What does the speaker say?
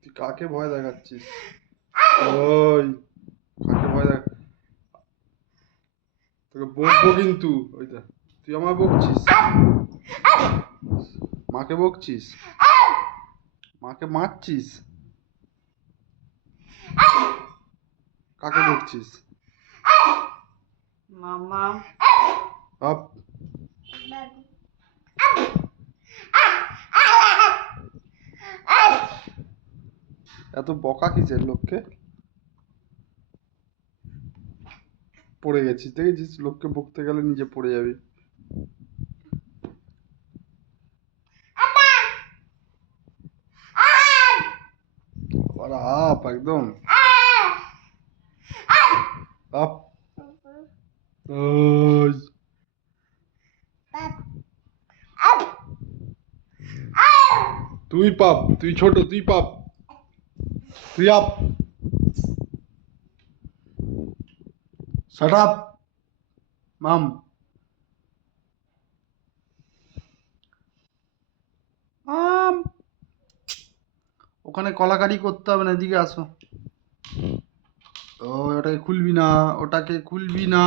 তুই কাকে ভয় দেখাচ্ছিস? ওই কাকে ভয় দেখ, তোকে বকবো কিন্তু। ওইটা তুই আমায় বকছিস, মাকে বকছিস, মাকে মারছিস, কাকে বকছিস? মামা আপ এত বকা কিসের লোককে? পড়ে গেছিস, দেখেছিস? লোককে বকতে গেলে নিজে পড়ে যাবি। আবার আপ একদম আপ। ওই তুই পাপ, তুই ছোট, তুই পাপ, তুই আপ। শাট আপ মাম। মাম, ওখানে কলাকারি করতে হবে না, এদিকে আসো। ও ওটাকে খুলবি না, ওটাকে খুলবি না।